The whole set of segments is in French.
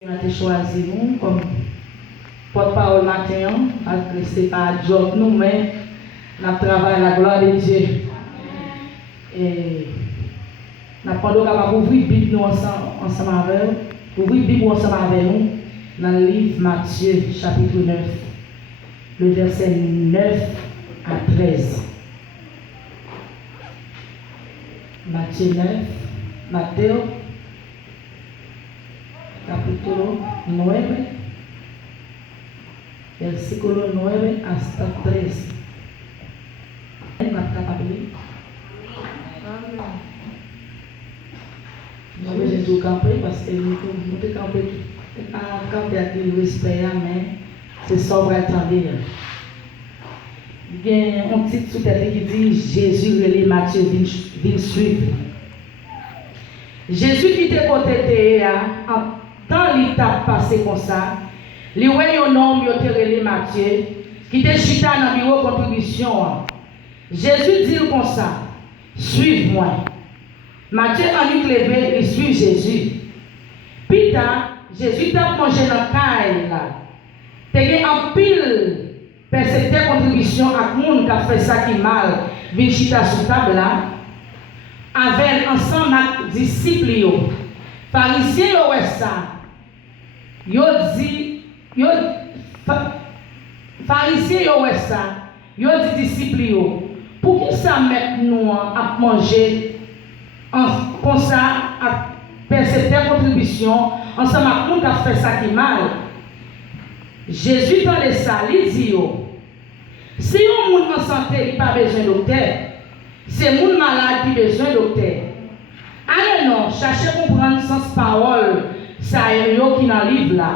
On a choisi nous comme porte-parole matin, parce que ce n'est pas un job nous, mais nous travaillons la gloire de Dieu. Et nous avons capable d'ouvrir la Bible ensemble avec nous, ouvrir la Bible ensemble avec nous, dans le livre Matthieu, chapitre 9, le verset 9 à 13. Matthieu 9, Matteo, capítulo 9, versículo 9 hasta 13. Nous avons tout campé parce que nous avons campé avec le respect, mais c'est ça qu'on va attendre. Il y a un titre sous-tête qui dit Jésus et Matthieu viennent suivre. Jésus qui était côté dans l'étape passée comme ça, il y a un homme qui était Matthieu, qui était chita dans le bureau de contribution. Jésus dit comme ça, suive-moi. Matthieu en lui levé, il suit Jésus. Puis Jésus t'a mangé dans la caille là. Il y a un pile persécuteur contribution à monde qui a fait ça qui mal, vient chita sur table là. Avec ensemble avec disciples, pharisiens yo ça. Yo dit pharisiens yo ça. Yo dit disciples pour qui ça mettre nous à manger comme ça à persécuter contribution ensemble avec nous qui a fait ça qui mal. Jésus dans les salles, il dit si un monde en santé il pas besoin de docteur, c'est le monde malade qui a besoin de docteur. Allez non, cherchez à comprendre sens parole, ça est qui dans le livre là.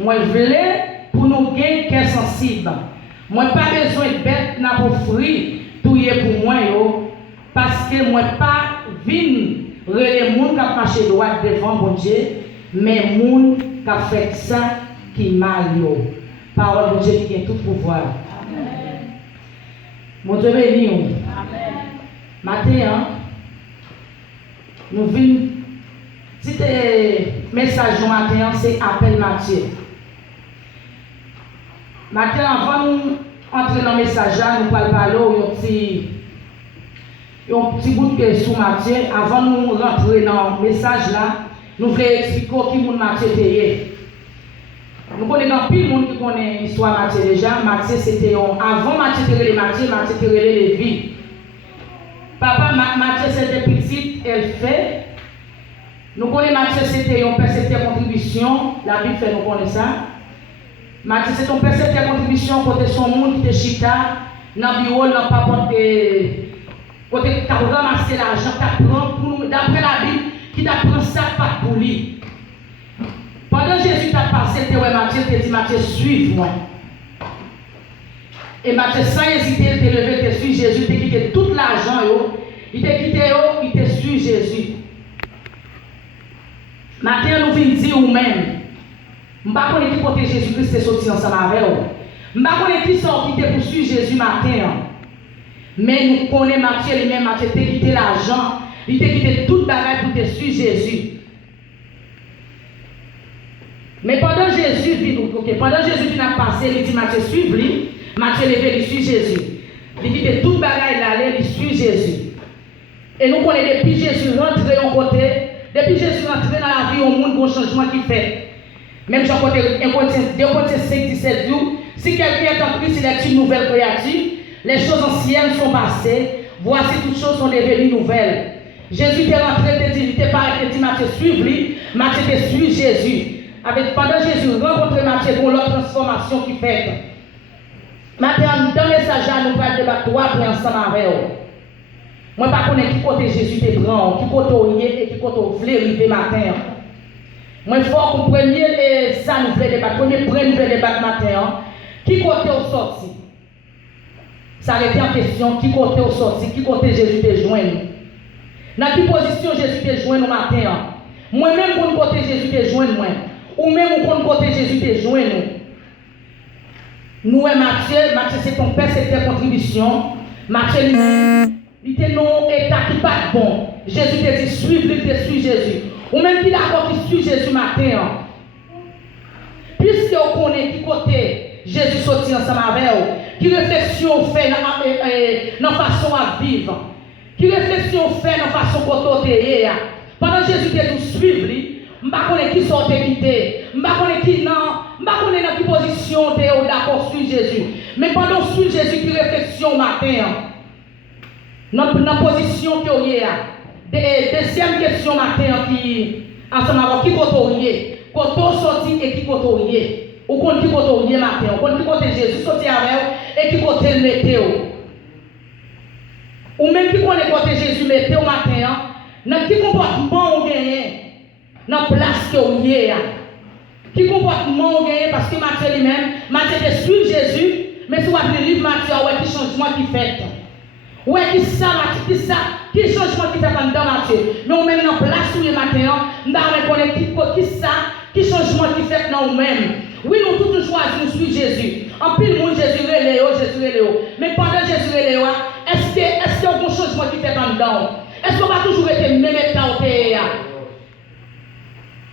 Moi je voulais pour nous gagner cœur sensible. Moi pas besoin de bête n'a pour fruit tout pour moi parce que moi pas vinn les monde qui a marché droit devant mon Dieu, mais monde qui a fait ça qui mal yo. Parole de Dieu qui a tout pouvoir. Amen. Mon Dieu béni. Amen. Matin, nous venons. Si le message de matin, c'est appel Matthieu. Matin, avant de entrer dans le message là, nous allons parler un petit bout de sous Matthieu. Avant de nous rentrer dans le message là, nous voulons expliquer qui est Matthieu payé. Nous connaissons plus le monde qui connaît l'histoire de Matthieu déjà. Matthieu, c'était avant Matthieu était Matthieu était Lévi. Papa Matthieu, c'était petit, elle fait. Nous connaissons Matthieu, c'était un percepteur contribution. La Bible fait nous connaître ça. Matthieu, c'est un percepteur contribution côté son monde qui était chita. Dans le bureau, dans pas côté qui a ramassé l'argent, d'après la Bible, qui t'a pris ça pour lui. Pendant que Jésus t'a passé, Matthieu t'a dit Matthieu, suive-moi. Et Matthieu, sans hésiter, il t'a levé, il t'a suivi Jésus, il t'a quitté tout l'argent, il t'a quitté, il t'a suivi Jésus. Maintenant, nous venons dire nous-mêmes, je ne sais pas qui côté Jésus-Christ est sorti ensemble avec vous. Je ne sais pas qui sont quittés pour suivre Jésus matin. Mais nous connaissons Matthieu lui-même, Matthieu t'a quitté l'argent, il t'a quitté toute bagaille pour te suivre Jésus. Mais pendant Jésus vient passer, il dit Matthieu suive-lui, Matthieu levé, il suit Jésus. Il dit que toute bagaille l'aller, il suit Jésus. Et nous connaissons depuis Jésus rentré en côté, depuis Jésus rentré dans la vie, au monde, un changement qui fait. Même si on côté 2 Corinthiens 5, 17 jours, si quelqu'un est en Christ, il est une nouvelle créature, les choses anciennes sont passées, voici toutes choses sont devenues nouvelles. Jésus est rentré, il dit Matthieu suive-lui, Matthieu te suit Jésus. Pendant Jésus rencontre Matthieu pour leur transformation qui fait. Maintenant, dans le message, nous allons débattre 3 points ensemble avec vous. Moi, je ne sais pas qui côté Jésus te prend, qui côté et qui côté vous voulez arriver matin. Moi, il faut que vous preniez ça, nous voulons débattre. Premier point, nous voulons débattre matin. Qui côté au sorti? Ça revient en question, qui côté au sorti, qui côté Jésus te joint. Dans quelle position Jésus te joint au matin? Moi-même, pour côté Jésus te joint, moi. Ou même pour côté Jésus te joint nous. Nous et Matthieu c'est ton père, c'est ta contribution. Matthieu il était non état qui pas bon. Jésus te dit suive-le, te suit Jésus. Ou même qui d'accord qui suit Jésus matin. Jésus sorti ensemble avec eux. Qui réflexion fait dans la façon à vivre. Qui réflexion fait dans la façon qu'on t'est. Pendant Jésus était tout suivre, je ne sais pas qui sortait quitter. Je ne sais pas qui dans quelle position tu es d'accord sur Jésus. Mais pendant suivre Jésus, qui réflexion matin. Dans la position que tu es. Deuxième question matin qui ensemble avec qui côté côté sorti et qui côté ou qu'on qui côté matin ou qu'on qui côté Jésus sorti avec et qui côté le météo ou même qui connaît côté Jésus météo matin dans qui comportement on gagne dans place que on y est qui comportement on gagne parce que Matthieu lui-même Matthieu de suivre Jésus mais si on va le livre Matthieu ouais qui changement qui fait ouais qui changement qui fait dans Matthieu mais on même dans place où le matin on va reconnaître qui changement qui fait dans nous-mêmes oui nous tous choisir nous suivre Jésus en pile monde Jésus Jésus mais pendant Jésus est-ce qu'il y a un changement qui fait dans dedans est-ce qu'on va toujours être même état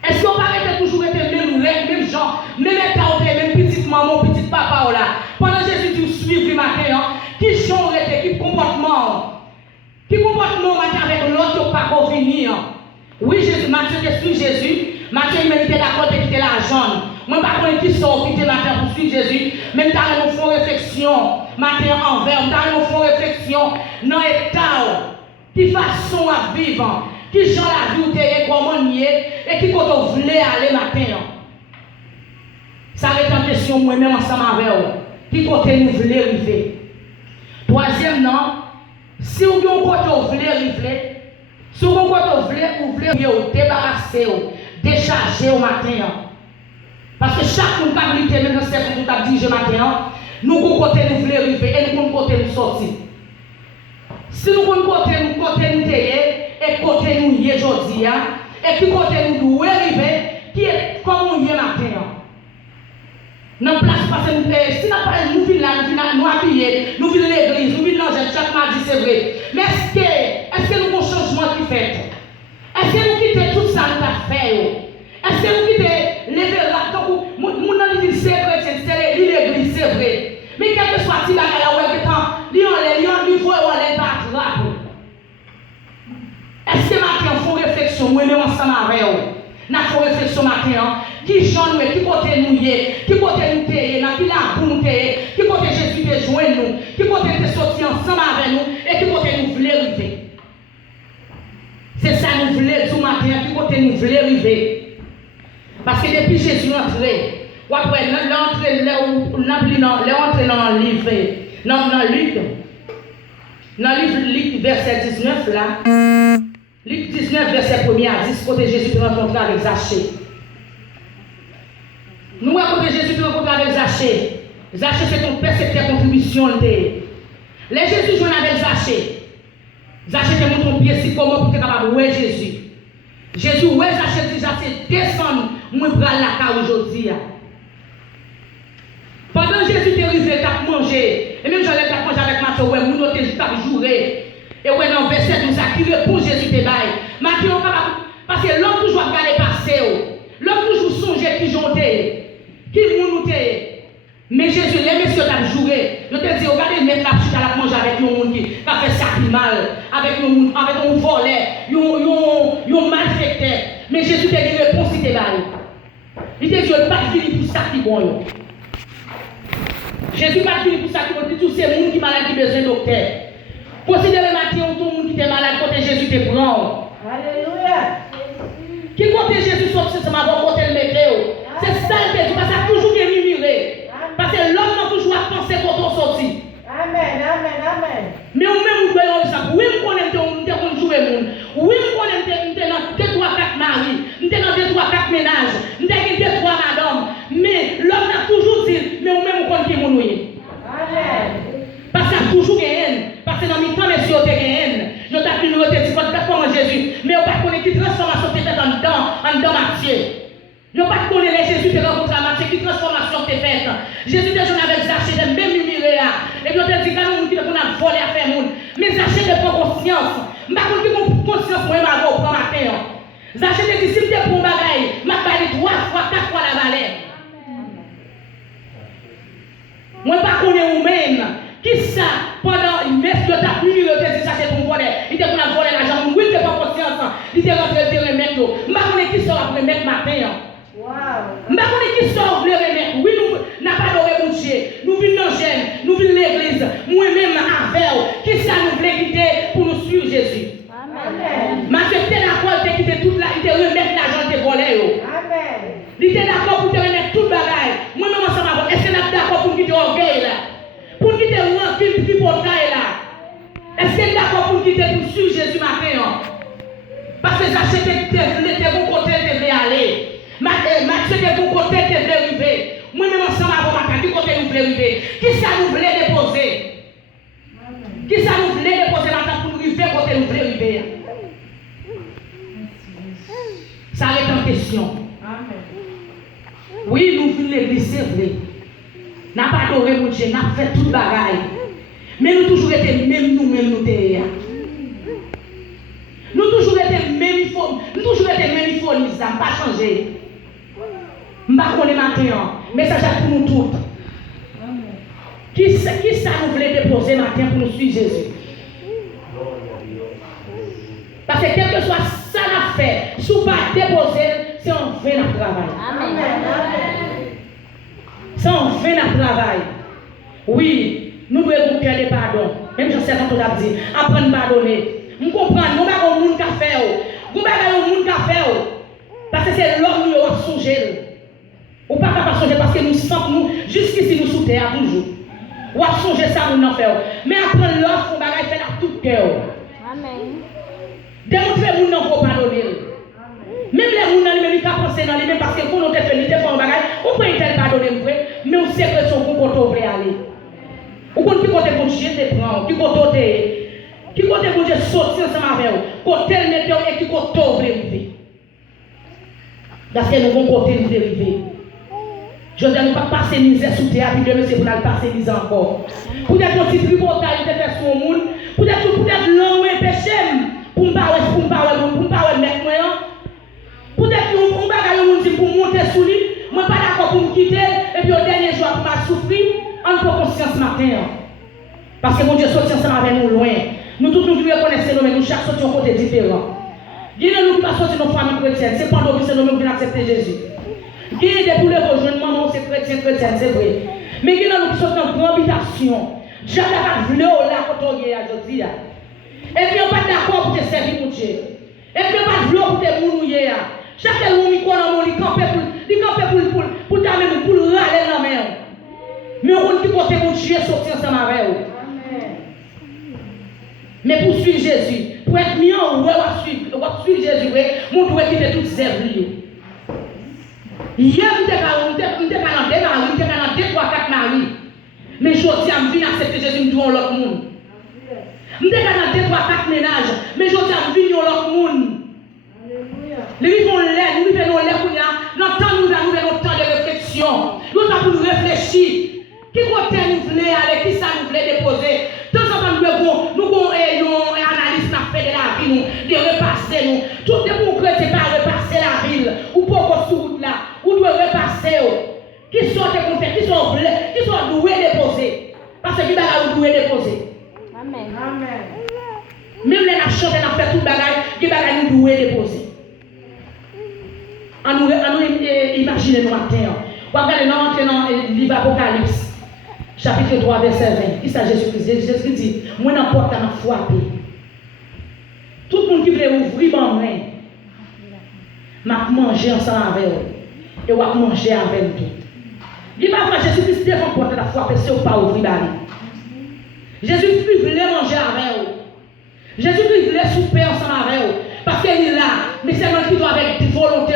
est-ce qu'on va être toujours être même gens même état même petite maman petite papa là pendant Jésus tu suivre le matin qui change qui comportement avec l'autre pas venir oui Jésus Matthieu te suit Jésus Matthieu même était d'accord de quitter l'argent moi pas connaître qui sont quitter matin pour suivre Jésus même dans nous font réflexion matin envers dans nous font réflexion dans état qui façon à vivre qui gens la vie où t'es comment nier et qui quand on voulait aller matin ça va être en question moi-même ensemble avec vous qui côté nous voulez arriver troisième non si vous avez un côté vous voulez arriver si vous avez un côté vous voulez vous débarrasser décharger au matin parce que chaque monde qui a milité même dans ce que nous avons dit ce matin nous côté nous voulons arriver et nous côté nous sortir si nous côté nous et côté nous y aujourd'hui et qui côté nous doit arriver qui est comme on y est matin non place parce que si nous vivons là nous habiller nous vivons l'église nous vivons dans chaque mardi c'est vrai mais est-ce que nous avons un changement qui fait est-ce que nous quittons tout ça nous a fait est-ce que nous quittons lever là quand nous dit c'est vrai c'est l'église c'est vrai mais quel que soit il là ouais que niveau ou aller battre là est-ce que matin faut réflexion moi même ensemble avec vous n'a faut réflexion matin qui gens nous qui côté nous qui côté nous t'es dans qui là pour nous qui côté Jésus te joindre nous qui côté te sortir ensemble avec nous et qui côté nous voulons arriver c'est ça nous voulons tout matin qui côté nous voulons arriver parce que depuis Jésus entré ou après l'entrée dans le livre dans Luc verset 19 là Luc 19 verset 1er à 10 côté Jésus te rencontre avec Zachée. Nous à côté Jésus te rencontre avec Zachée. Zachée c'est ton père c'est ta contribution les Jésus joue avec Zachée. Zachée te montre ton pied si comment pour être capable ouais Jésus. Jésus ouais Zachée dit Zachée descend moi prendre la car aujourd'hui. Pendant Jésus t'est arrivé t'as mangé et même j'allais t'as mangé avec Matthieu ouais nous t'es juste joué. Et ouais, dans verset nous a qui répond Jésus te bail. Matthieu, parce que l'homme toujours regarder passer. L'homme toujours songer qui jonté. Qui nous t'es. Mais Jésus, les messieurs t'as joué. Je te dis, regardez, mettre la petite à la manger avec un monde qui a fait ça mal. Avec un volet. Un malfaiteur. Mais Jésus t'a dit réponse si te bail. Il te dit, pas fini pour ça qui bon. Jésus pas fini pour ça qui bon. Tous ces gens qui malades qui besoin de docteur. Considérez maintenant tout le monde qui est malade, côté Jésus te prend. Alléluia. Qui côté Jésus sort, c'est ma bonne côté le météo. C'est ça le fait, parce que ça toujours bien murmuré. Parce que l'homme a toujours à penser quand on sortit. Amen, amen, amen. Mais on même nous voyons ça. Oui, on connaît qu'on joue le monde. Oui, on connaît dans 2, 3, 4 maris. On est dans 2, 3, 4 ménages. On est dans 2, 3 madames. Mais l'homme a toujours dit, mais on même on connaît qui nous est. Amen. Parce qu'il y a toujours gagné. Parce que dans mes temps, messieurs, vous avez gagné. Je t'ai pu nous retenir en Jésus. Mais on ne pas connaître qui transformation t'es faite en dedans Matthieu. Je ne pas connaître les Jésus qui rencontrent à Matthieu, qui transformation t'es faite. Jésus t'es jeune avec Zachée, même lumière là. Et puis on te dit, quand nous qui a volé à faire monde. Mais Zachée te prend conscience. Je ne sais pas qui prend conscience pour moi, je prends matin. Zachée te dit, si tu prends un bagage, je vais 3 fois, 4 fois la valeur. connaît vous-même. Qui ça, pendant une messe de ta pluie, il te dit ça c'est ton volet. Il te dit qu'on a volé l'argent. Oui, tu n'es pas conscient. Il te rentré le remettre. Je ne sais pas qui sort après remettre matin. Je ne sais pas qui sort le remettre. Oui, nous n'avons pas adoré mon Dieu. Nous vivons dans Gênes, nous vivons l'église. Moi-même, avec qui ça nous voulait quitter pour nous suivre Jésus. Amen. Matthieu était d'accord de quitter toute la, il te remettre l'argent de volé. Amen. Il était d'accord pour te remettre toute bagaille. Moi-même, ensemble avec. Est-ce que nous sommes d'accord pour quitter l'orgueil là? Pour quitter le tripotail là? Est-ce que nous sommes d'accord pour quitter pour suivre Jésus matin? Parce que Zachée était bon côté, tu devais aller. Matthieu était bon côté, tu devais arriver. Moi-même, ensemble avec ma qui côté nous voulons arriver? Qui ça nous voulait déposer? Qui ça nous voulait déposer maintenant pour nous arriver côté nous voulons arriver? Ça est en question. Oui, nous venons l'église, c'est vrai. Nous n'avons pas adoré mon Dieu, nous avons fait toute bagaille. Mais nous toujours été même nous-mêmes, nous sommes. Nous toujours été même phonies, ça n'a pas changé. Je ne sais pas matin, mais ça c'est pour nous toutes. Qui ça nous voulait déposer matin pour nous suivre Jésus? Parce que quel que soit ça n'a fait, si vous ne pas déposer, c'est un vain travail. C'est un vain travail. Oui, nous devons faire des pardons. Même je sais quand on a dit, apprendre à pardonner. Nous comprenons, nous avons un monde qui a fait. Nous avons un monde qui a fait. Parce que c'est l'homme qui a songé. Ou pas capable de songer parce que nous sommes, jusqu'ici, nous sous terre toujours. Ou à songer ça, nous n'en faisons. Mais apprendre l'offre, on va faire à tout cœur. Amen. Démontrer que nous n'en faut pardonner. Même les gens qui ne peuvent pas penser dans les mêmes parce que pour nous faire des bagages, on peut être pardonner, mais on sait que son coup côté ouvert aller. Ou quand qui côté pour Dieu te prend, qui côté pour Dieu sortir ensemble avec vous, côté le metteur et qui côté ouvert arriver. Parce que nous avons côté nous dériver. Je ne vais pas passer misère sous terre, puis demain c'est pour nous passer misère encore. Peut-être qu'on petit tripotage de faire sur le monde, peut-être l'homme est péché, pour ne pas mettre moi. Peut-être qu'on va pour monter sous lui, moi pas d'accord pour me quitter, et puis au dernier jour, pour pas souffrir, on peut conscience matin. Parce que mon Dieu sorti ensemble avec nous loin. Nous tous nous reconnaissons, mais nous chaque sorti un côté différent. Il y a nous qui passons sur nos familles chrétiennes, c'est pendant que c'est nous qui accepter Jésus. Il y a des poules rejoindre maman, c'est chrétien, c'est vrai. Mais il y a nous qui sont en grande habitation. Jamais pas de l'eau là quand on est aujourd'hui. Et puis on n'est pas d'accord pour te servir mon Dieu. Et puis on n'est pas de l'eau pour te mourir. Chaque jour, il campe pour t'amener pour râler dans la mer. Mais on dit que mon Dieu sorti ensemble avec vous. Mais pour suivre Jésus, pour être mieux, on va suivre Jésus, on doit quitter toutes ces vies. Hier, nous sommes dans 2, 3, 4 maris. Mais je dis à accepter Jésus, nous devons l'autre monde. Nous sommes dans 2, 3, 4 ménages. Mais je dis à l'autre monde. Les vivons l'air, nous vivons l'air pour nous temps nous avons notre temps de réflexion. Nous avons pour nous réfléchir. Qui côté nous voulons aller, qui ça nous voulait déposer. De temps en temps, nous avons une analyse fait de la vie, de repasser nous. Tout le monde c'est pas repasser la ville, ou pas sur route là, ou doit repasser. Qui sont qui sont doués déposer. Parce que qui va doués déposer. Amen. Amen. Même les nations qui ont fait tout le bagage, qui va nous doués déposer. À nous imaginer nous matin. On va regarder dans le livre Apocalypse, chapitre 3, verset 20. Qui ça Jésus-Christ? Jésus dit, moi n'importe à frapper. Tout le monde qui veut ouvrir mon main, m'a manger ensemble avec eux. Et on va manger avec eux. Il va faire Jésus-Christ devant porte la frapper si on pas ouvrir la vie. Jésus-Christ voulait manger avec eux. Jésus-Christ voulait souper ensemble avec eux. Parce qu'il est là, mais c'est moi qui doit avec volonté.